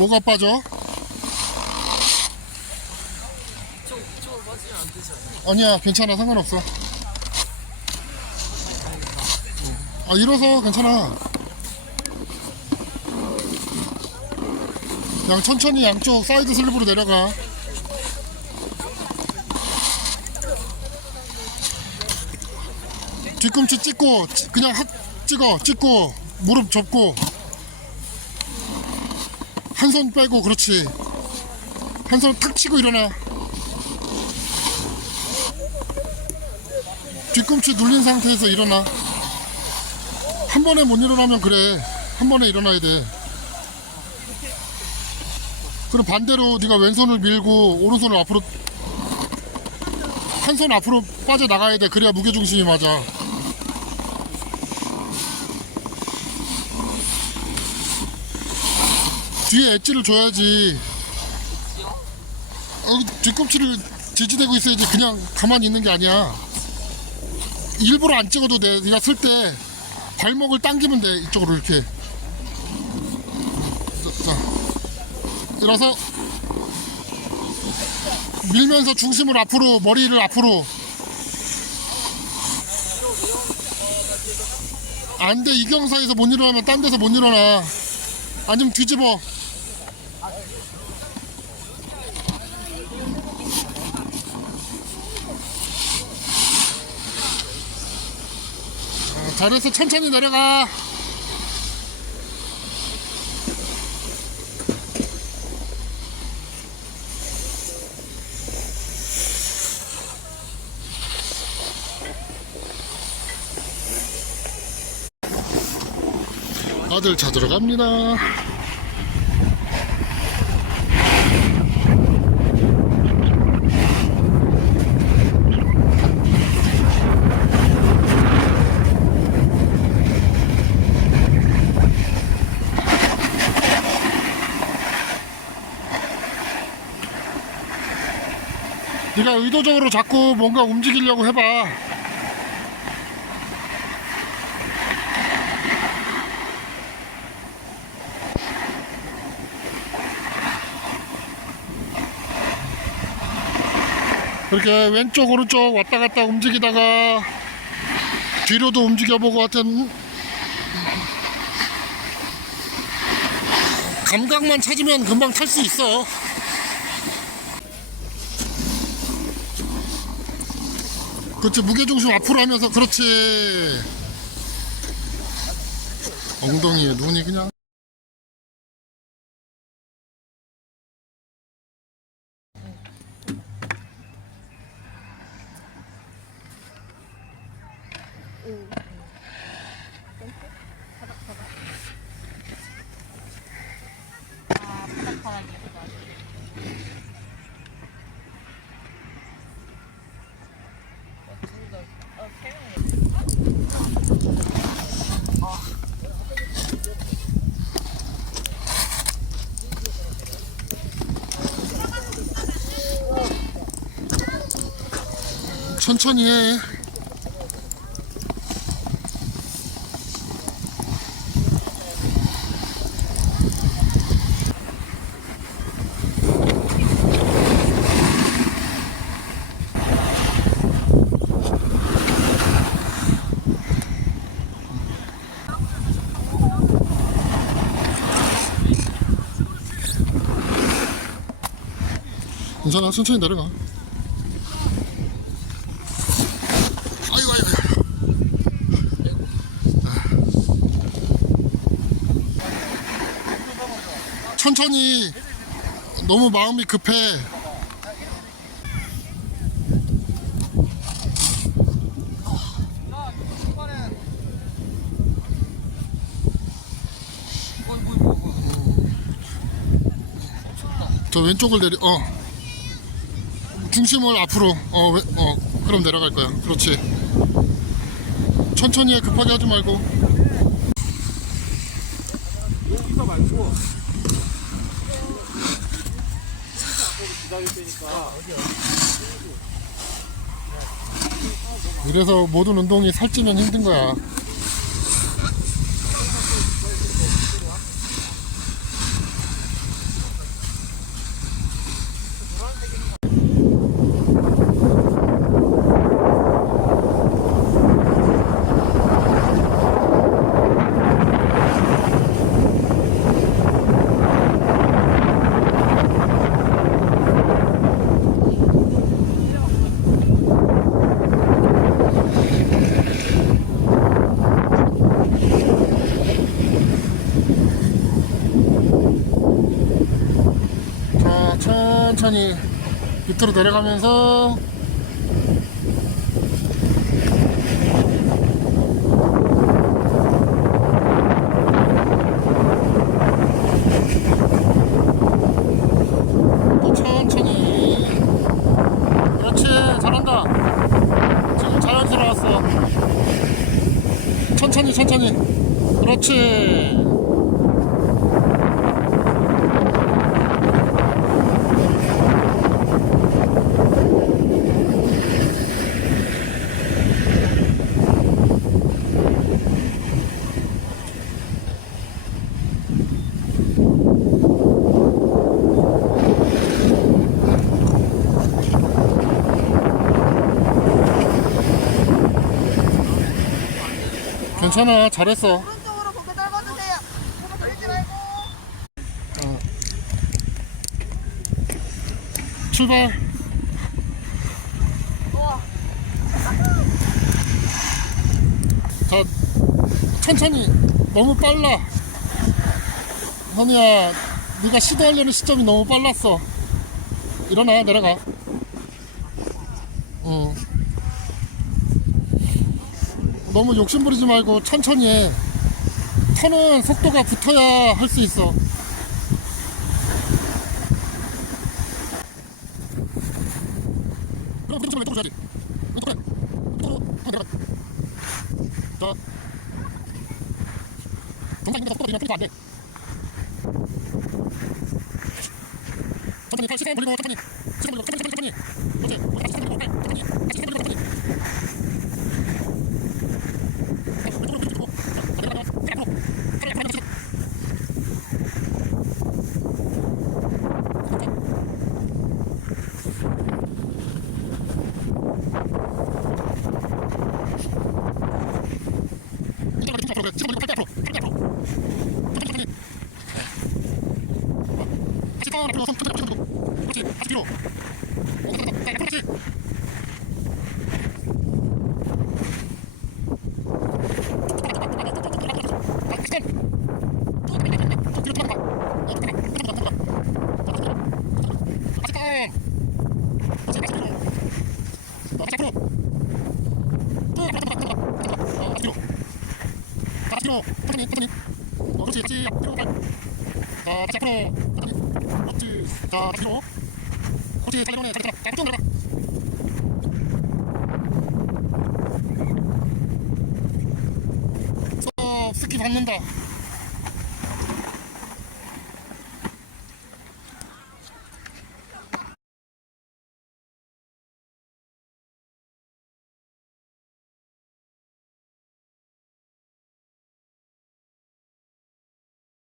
뭐가 빠져? 아니야 괜찮아. 상관없어. 아 일어서. 괜찮아. 그냥 천천히 양쪽 사이드 슬립으로 내려가. 뒤꿈치 찍고 찌- 그냥 학 찍어. 찍고 무릎 접고 한 손 빼고 그렇지. 한 손 탁 치고 일어나. 뒤꿈치 눌린 상태에서 일어나. 한 번에 못 일어나면 그래. 한 번에 일어나야 돼. 그럼 반대로 네가 왼손을 밀고 오른손을 앞으로 한 손 앞으로 빠져나가야 돼. 그래야 무게중심이 맞아 뒤에 엣지를 줘야지. 어, 뒤꿈치를 지지대고 있어야지 그냥 가만히 있는 게 아니야. 일부러 안 찍어도 돼. 네가 쓸 때 발목을 당기면 돼 이쪽으로 이렇게. 자, 자. 일어서. 밀면서 중심을 앞으로 머리를 앞으로. 안돼. 이 경사에서 못 일어나면 딴 데서 못 일어나. 아니면 뒤집어 어, 잘해서 천천히 내려가 아들 찾으러 갑니다. 네가 의도적으로 자꾸 뭔가 움직이려고 해봐. 그렇게 왼쪽 오른쪽 왔다 갔다 움직이다가 뒤로도 움직여보고 하여튼 감각만 찾으면 금방 탈 수 있어 그렇지 무게중심 앞으로 하면서 그렇지. 엉덩이에 눈이 그냥 천천히 해 괜찮아 천천히 내려가. 아이고 아이고. 아. 천천히. 너무 마음이 급해. 저 왼쪽을 내리 어 중심을 앞으로 어, 왜, 어 그럼 내려갈 거야. 그렇지. 천천히 해. 급하게 하지 말고. 여기가 테니까 이래서 모든 운동이 살찌면 힘든 거야 천천히 밑으로 내려가면서 또 천천히. 그렇지 잘한다. 자연스러웠어. 천천히 천천히. 그렇지 괜찮아 잘했어 오른쪽으로 고개 떨궈주세요. 고개 돌리지 말고. 출발 우와. 자 천천히 너무 빨라 현우야 네가 시도하려는 시점이 너무 빨랐어 일어나 내려가 응. 너무 욕심부리지 말고 천천히 해. 턴은 속도가 붙어야 할 수 있어. 천천히 팔 시선 돌리고 천천히. 돌리고 천천히 천천히 천천히 그렇지 우리 다시 시선 돌리고 팔 천천히 다시 시선 돌리고 천천히 자, 왼쪽으로 왼쪽으로 자, 내려가다가 팔 앞으로 팔을 앞으로 하면서 이쪽으로 왼쪽 앞으로 그래 시선 돌리고 팔 앞으로 팔 앞으로 천천히 천천히 다시 턴 앞으로 손 천천히 앞으로 그렇지 다시 어, 다시 스키 받는다